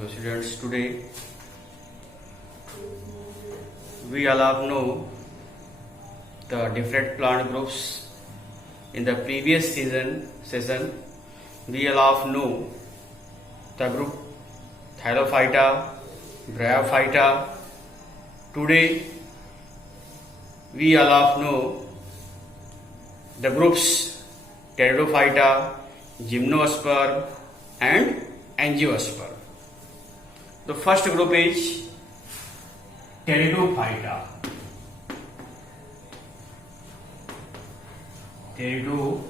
So students, today we all have know the different plant groups. In the previous session, we all have know the group Thylophyta, Bryophyta. Today we all have know the groups Pteridophyta, Gymnosperm and Angiosperm. The first group is Pteridophyta. Pteridophyta.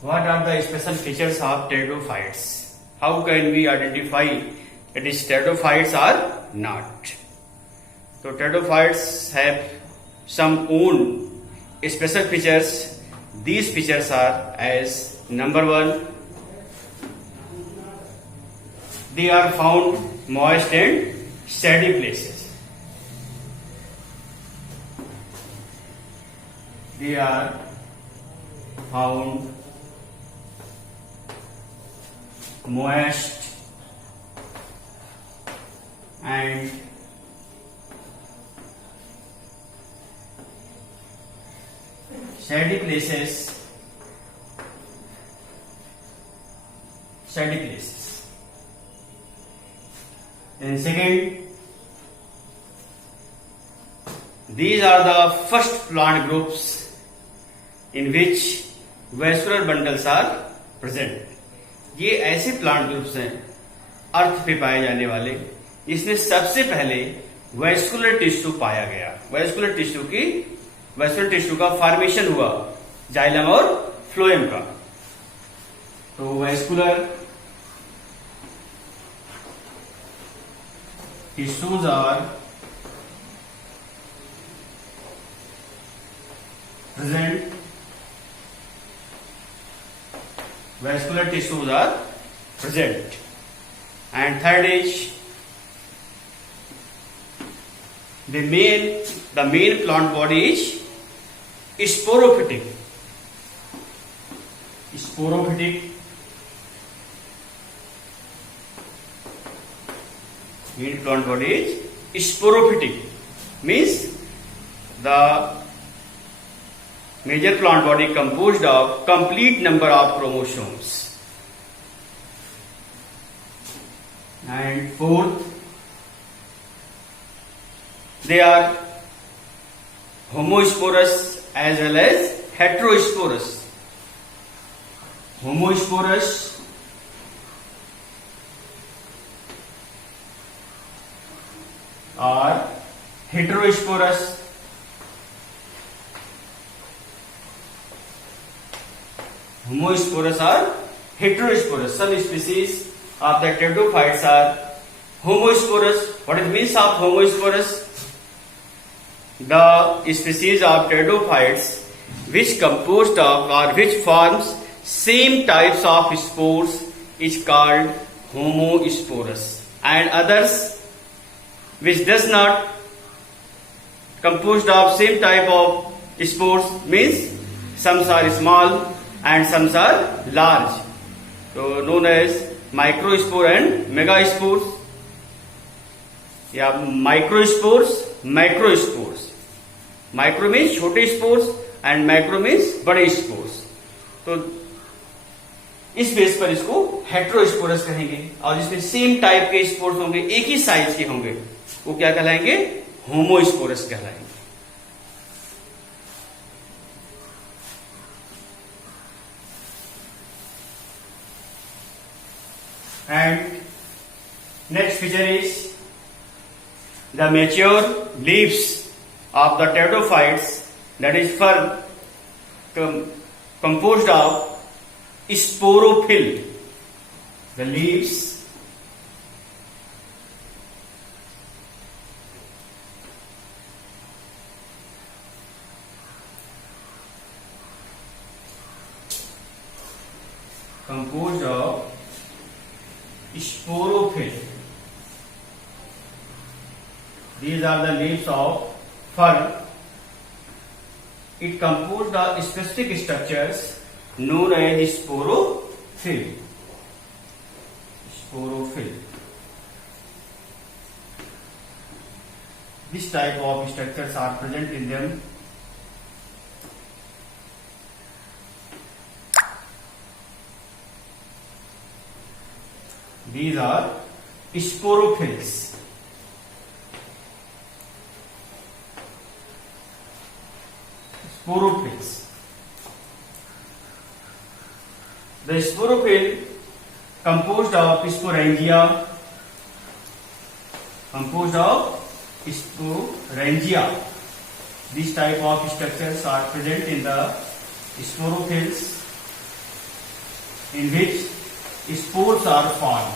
What are the special features of pteridophytes? How can we identify it is pteridophytes or not? So pteridophytes have some own special features. These features are as number one, they are found moist and shady places. They are found moist and shady places. And second, these are the first plant groups in which vascular bundles are present. ये ऐसे plant groups हैं अर्थ पे पाए जाने वाले इसमें सबसे पहले वैस्कुलर टिश्यू पाया गया। वैस्कुलर टिश्यू का फॉर्मेशन हुआ जाइलम और फ्लोएम का। तो vascular tissues are present. Vascular tissues are present. And third is the main plant body is sporophytic. Main plant body is sporophytic, means the major plant body composed of complete number of chromosomes. And fourth, they are homosporous as well as heterosporous. Homosporous or heterosporous. Homosporous or heterosporous. Some species of the pteridophytes are homosporous. What it means of homosporous? The species of pteridophytes which composed of or which forms same types of spores is called homosporous, and others which does not composed of same type of spores means some are small and some are large, so known as microspore and megaspores. या microspores, macrospores. Micro means छोटे spores and macro means बड़े spores. तो इस base पर इसको heterosporous कहेंगे, और जिसमें सेम टाइप के स्पोर्स होंगे, एक ही साइज के होंगे, वो क्या कहलाएंगे? होमोस्पोरस कहलाएंगे। And next feature is the mature leaves of the pteridophytes, that is firm, composed of sporophyll. The leaves composed of sporophyll. These are the leaves of fern. It composed of specific structures known as sporophyll. Sporophyll. This type of structures are present in them. These are sporophylls. Sporophylls. The sporophyll composed of sporangia. These type of structures are present in the sporophylls, in which spores are formed.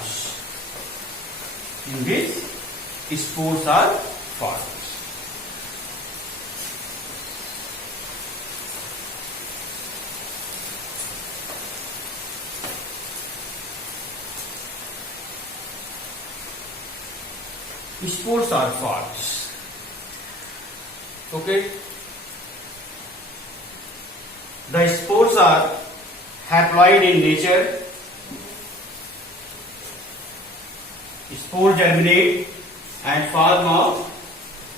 Okay. The spores are haploid in nature. Spores germinate and form of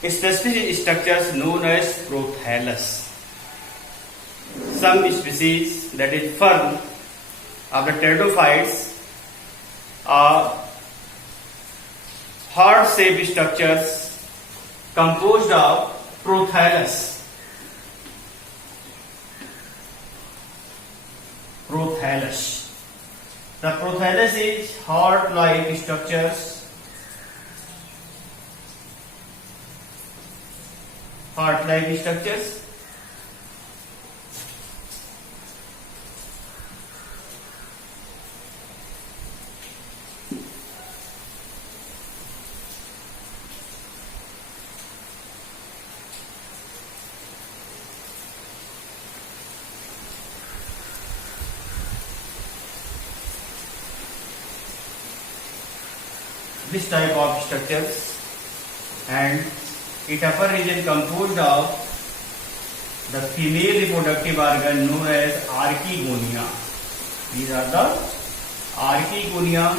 specific structures known as prothallus. Some species, that is fern, of the pteridophytes are heart-shaped structures composed of prothallus. The prothallus is heart-like structures. This type of structures, and its upper region composed of the female reproductive organ known as archegonia. These are the archegonia.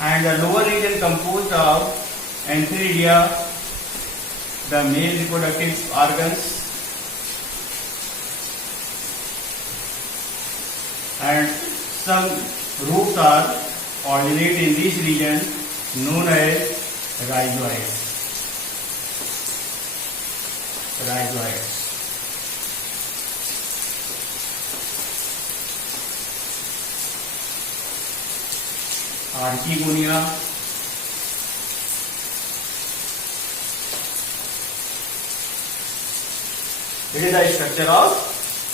And the lower region composed of antheridia, the male reproductive organs, and some roots are ordinate in this region known as rhizoids. Archegonia. It is the structure of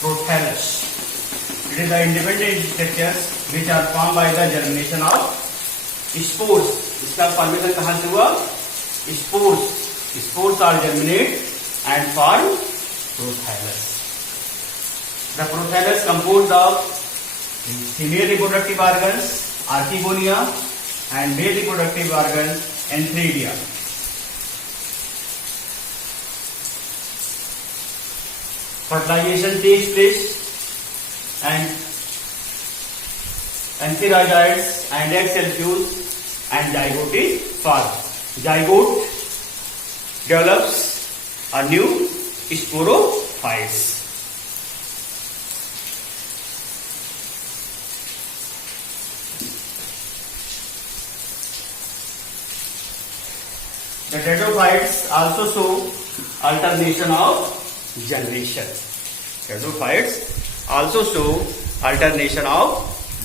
prothallus. It is the independent structures which are formed by the germination of spores. इसका formation कहाँ से हुआ? Spores are germinate and form prothallus. The prothallus composed of female reproductive organs, archegonia, and male reproductive organs, antheridia. Fertilization takes place and antheridids and egg cell fuse and zygote is formed. Zygote develops a new sporophytes. The pteridophytes also show alternation of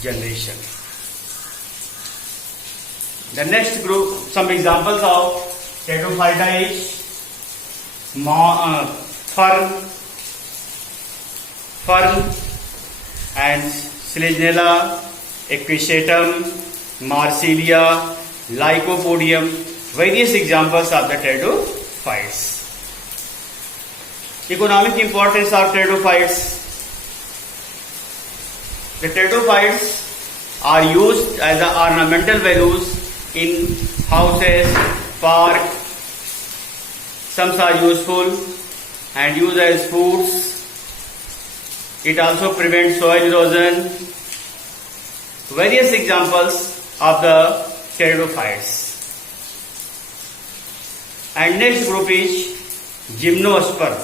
generation. The next group, some examples of pteridophyta is fern and Selaginella, Equisetum, Marsilia, Lycopodium, various examples of the pteridophytes. Economic importance of pteridophytes. The pteridophytes are used as ornamental values in houses, park. Some are useful and used as foods. It also prevents soil erosion. Various examples of the pteridophytes. And next group is gymnosperm.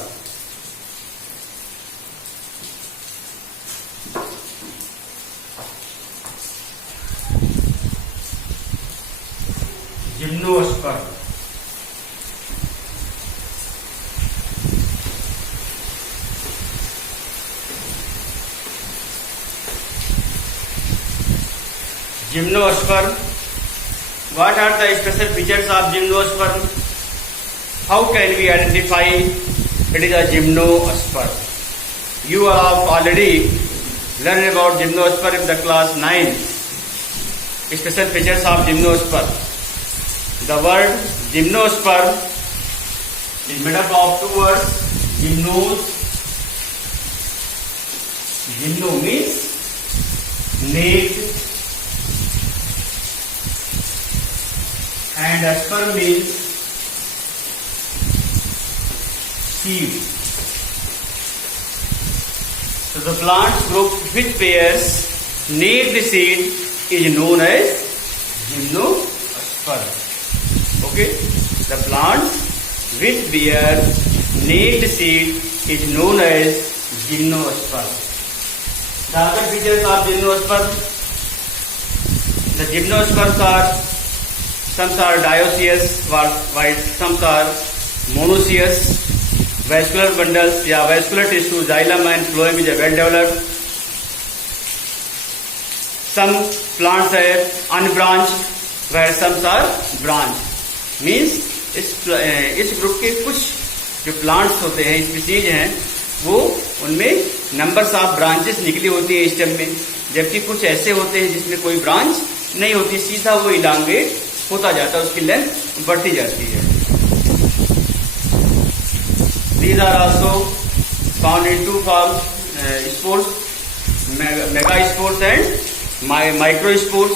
Gymnosperm. Gymnosperm. What are the special features of gymnosperm? How can we identify it is a gymnosperm? You have already learned about gymnosperm in the class 9. Special features of gymnosperm. The word gymnosperm is made up of two words. Gymnos. Gymno means naked. And sperm means seed. So the plant group which bears naked seed is known as gymnosperm. Okay, the plant which bears naked seed is known as gymnosperm. The other features of gymnosperm. The gymnosperms are, some are dioecious, while some are monoecious. Vascular bundles या vascular tissue, xylem and phloem is well developed. Some plants are unbranched, where some are branched. Means इस group के कुछ जो plants होते हैं, species हैं, वो उनमें नंबर्स ऑफ ब्रांचेस निकली होती है स्टेम में, जबकि कुछ ऐसे होते हैं जिसमें कोई ब्रांच नहीं होती, सीधा वो इलांगेट होता जाता है, उसकी लेंथ बढ़ती जाती है. These are also found in two forms, spores, megaspores and microspores.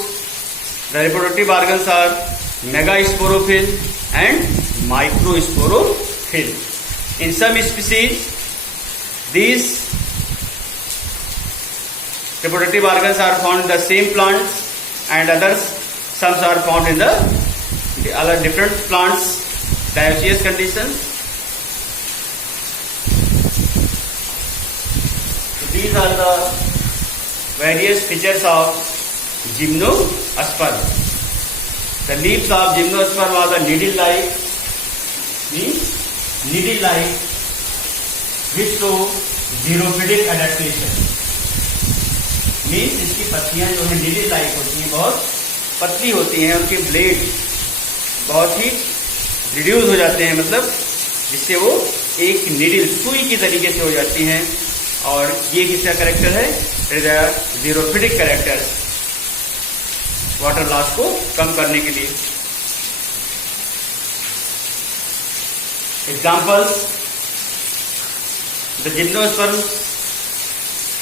The reproductive organs are megasporophyll and microsporophyll. In some species, these reproductive organs are found in the same plants, and others, some are found in the other different plants, dioecious conditions. These are the various features of gymnosperm. The leaves of gymnosperm are the needle-like, which show xerophytic adaptation. Means इसकी पत्तियां जो है needle-like होती हैं, बहुत पतली होती हैं, उनके ब्लेड बहुत ही रिड्यूस हो जाते हैं, मतलब जिससे वो एक नीडल सुई की तरीके से हो जाती हैं. और ये किसका कैरेक्टर है? जीरोफिटिक कैरेक्टर, वाटर लॉस को कम करने के लिए. Examples: the gymnosperm,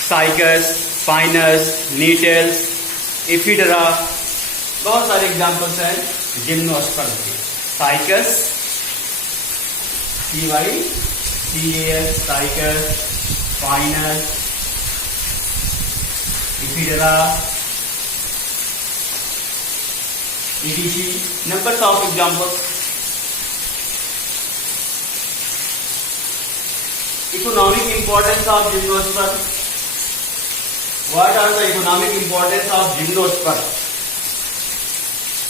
cycas, pinus, gnetales, ephedra. बहुत सारे एग्जांपल्स हैं जिम्नोस्पर्म के. Cycas, CYCAS, cycas, Pinus, Ephedra, etc. Numbers of examples. Economic importance of gymnosperm. What are the economic importance of gymnosperm?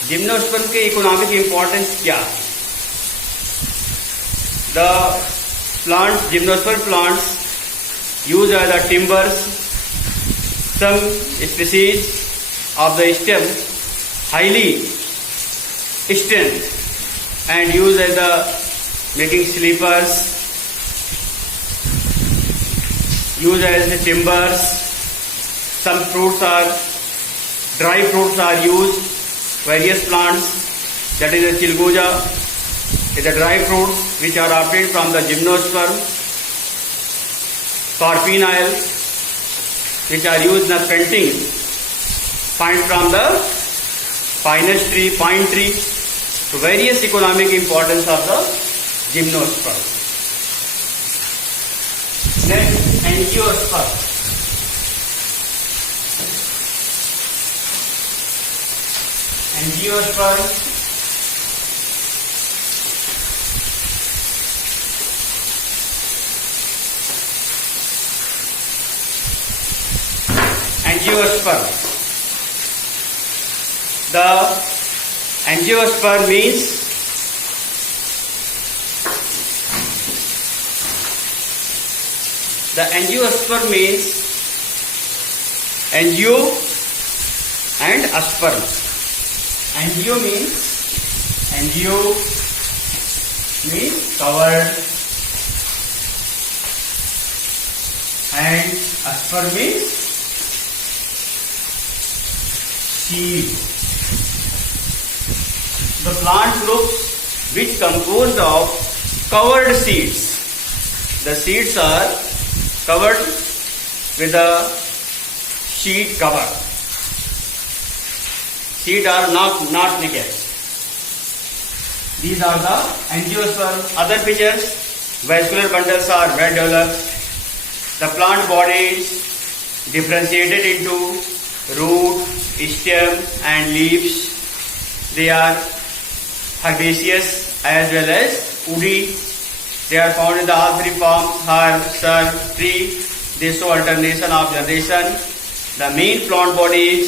Gymnosperm के economic importance क्या? The plants, gymnosperm plants, used as the timbers. Some species of the stem highly strength and used as the making sleepers, used as the timbers. Some fruits are, dry fruits are used. Various plants, that is the chilgoja, is the dry fruits which are obtained from the gymnosperm. Carpinile, which are used in the painting, find from the pinus tree, pine tree. So various economic importance of the gymnosperm. Next, angiosperm. Angiosperm angiosperm. The angiosperm means angio and sperm. Angio means covered and sperm means seed. The plant looks which composed of covered seeds. The seeds are covered with a sheet cover. Seeds are not naked. These are the angiosperm. Other features: vascular bundles are well developed. The plant body is differentiated into root, stem and leaves. They are herbaceous as well as woody. They are found in the all three forms: herb, shrub, tree. They show alternation of generation. The main plant body is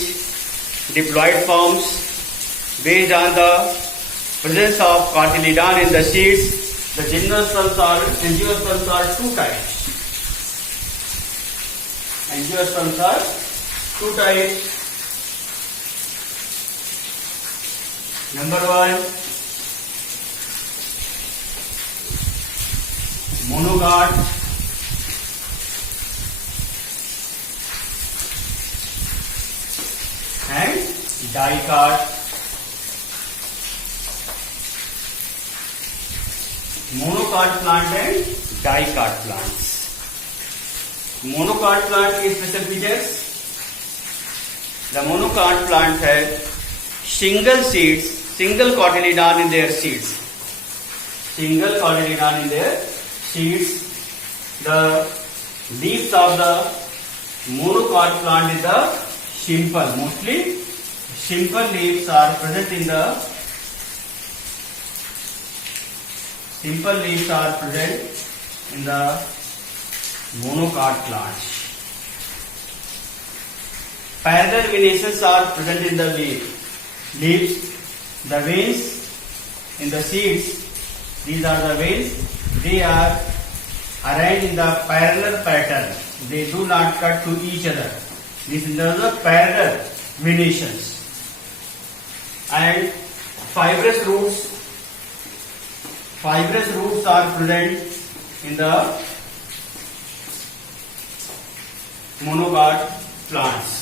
diploid forms based on the presence of cotyledon in the seeds. The angiosperms are two types. Angiosperms are two types. Number one, monogot. And dicot. Monocot plant and dicot plants. Monocot plant के special features. The monocot plant has single seeds, single cotyledon in their seeds. Single cotyledon in their seeds. The leaves of the monocot plant is the simple. Mostly simple leaves are present in the monocot plants. Parallel venations are present in the leaves. The veins in the seeds, these are the veins. They are arranged in the parallel pattern. They do not cut to each other. This is the parallel venations. And fibrous roots are present in the monogot plants.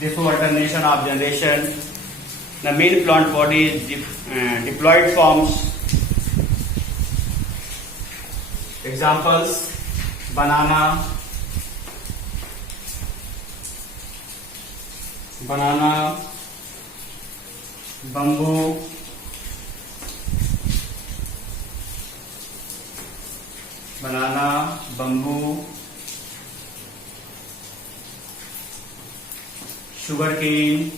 This is alternation of generation. The main plant body is diploid forms. Examples: banana, bamboo, sugarcane,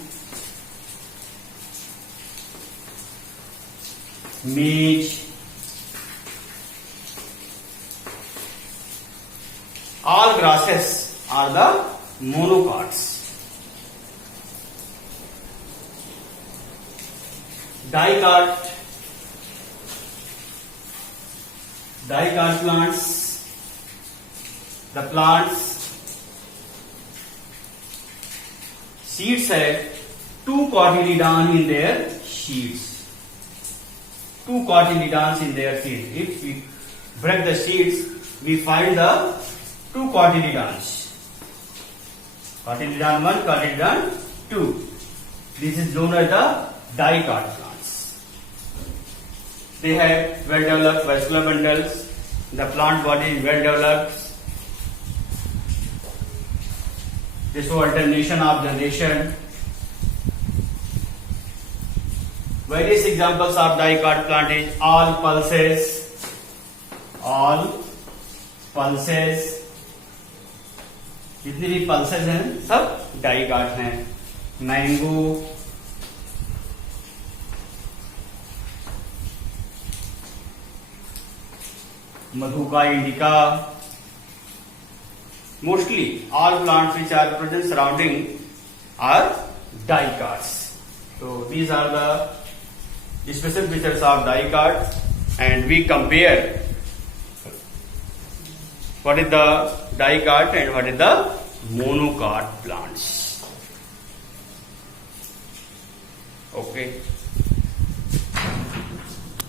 maize. All grasses are the monocots. Dicot plants. The plants seeds have two cotyledon in their seeds. Two cotyledons in their seeds. If we break the seeds, we find the two cotyledons. Cotyledon 1, cotyledon 2. This is known as the dicot plants. They have well developed vascular bundles. The plant body is well developed. They show alternation of generation. Various examples of dicot plant is all pulses, जितनी भी pulses हैं सब dicot हैं. Mango, Mahuka indica. Mostly all plants which are present surrounding are dicots. So these are the special features of dicot, and we compare what is the dicot and what is the monocot plants. Okay.